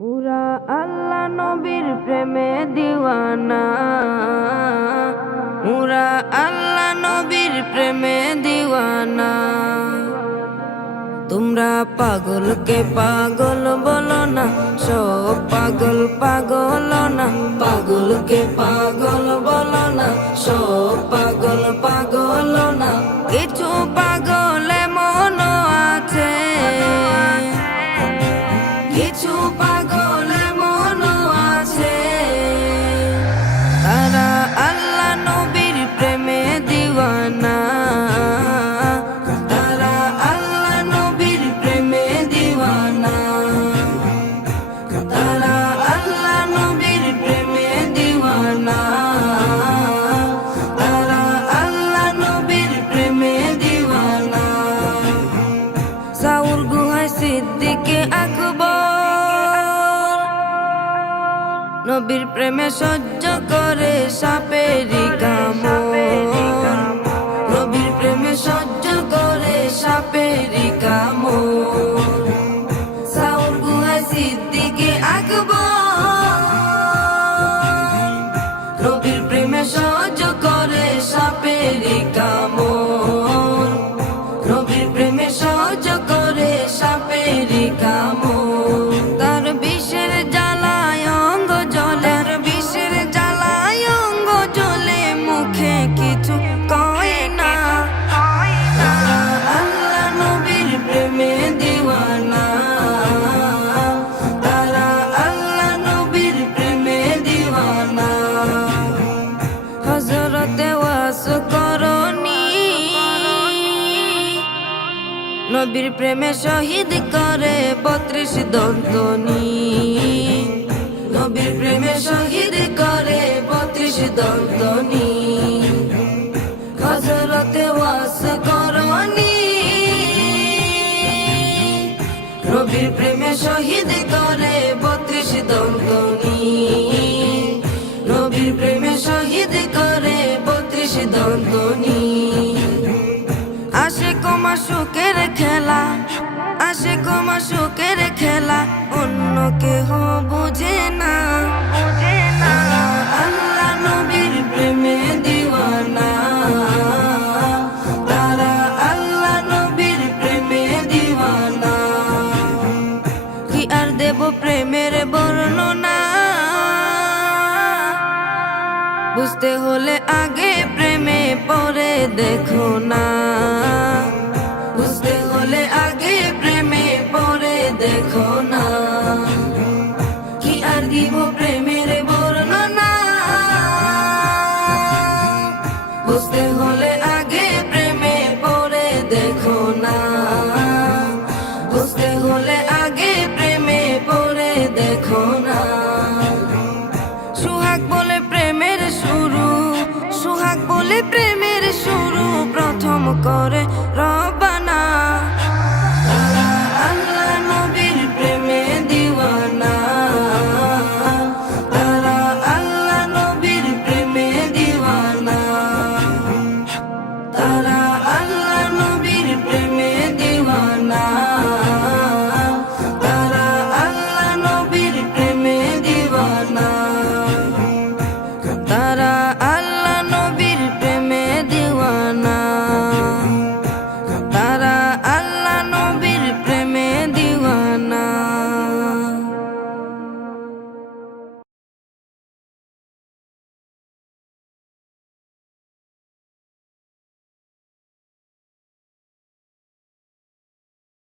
পুরা আল্লাহ নবীর প্রেমে দিওয়ানা, পুরা আল্লাহ নবীর প্রেমে দিওয়ানা। তোমরা পাগলকে পাগল বলো না, সব পাগল পাগল না। পাগলকে পাগল বলো না, সব পাগল পাগল না। কিছু পাগল এমন আছে, কিছু পাগল এমন আছে, তারা আল্লাহ নবীর প্রেমে দিওয়ানা, তারা আল্লাহ নবীর প্রেমে দিওয়ানা, তারা আল্লাহ নবীর প্রেমে দিওয়ানা, তারা আল্লাহ নবীর প্রেমে দিওয়ানা। সাউর গুহায় সিদ্দিকে আকবর নবীর প্রেমে সহ্য করে সাপেরি কামড়, নবীর প্রেমে সহ্য করে সাপেরি কামড়। সাউর গুহায় সিদ্দিকে আকবর নবীর প্রেমে সহ্য করে সাপেরি কামড়, নবীর প্রেমে সহ্য করে সাপেরি কামড়। তার বিষের জ্বালায় অঙ্গ জ্বলে, তার বিষের জ্বালায় অঙ্গ জ্বলে, মুখে কিছু কয় না। তারা আল্লাহ নবীর প্রেমে দিওয়ানা, তারা আল্লাহ নবীর প্রেমে দিওয়ানা। হযরতে ওয়াস করনি নবীর প্রেমে শহীদ করে 32 দন্তনি, নবীর প্রেমে শহীদ করে 32 দন্তনি। হযরতে ওয়াস করনি নবীর প্রেমে শহীদ করে 32 দন্তনি, নবীর প্রেমে শহীদ করে 32 দন্তনি। আশিক মাশুকের খেলা, আশিক মাশুকের খেলা অন্য কেহ বুঝে না। আল্লাহ নবীর প্রেমে দিওয়ানা, তারা আল্লাহ নবীর প্রেমে দিওয়ানা। কি আর দেব প্রেমের বর্ণনা, বুঝতে হলে আগে প্রেমে পরে দেখো না।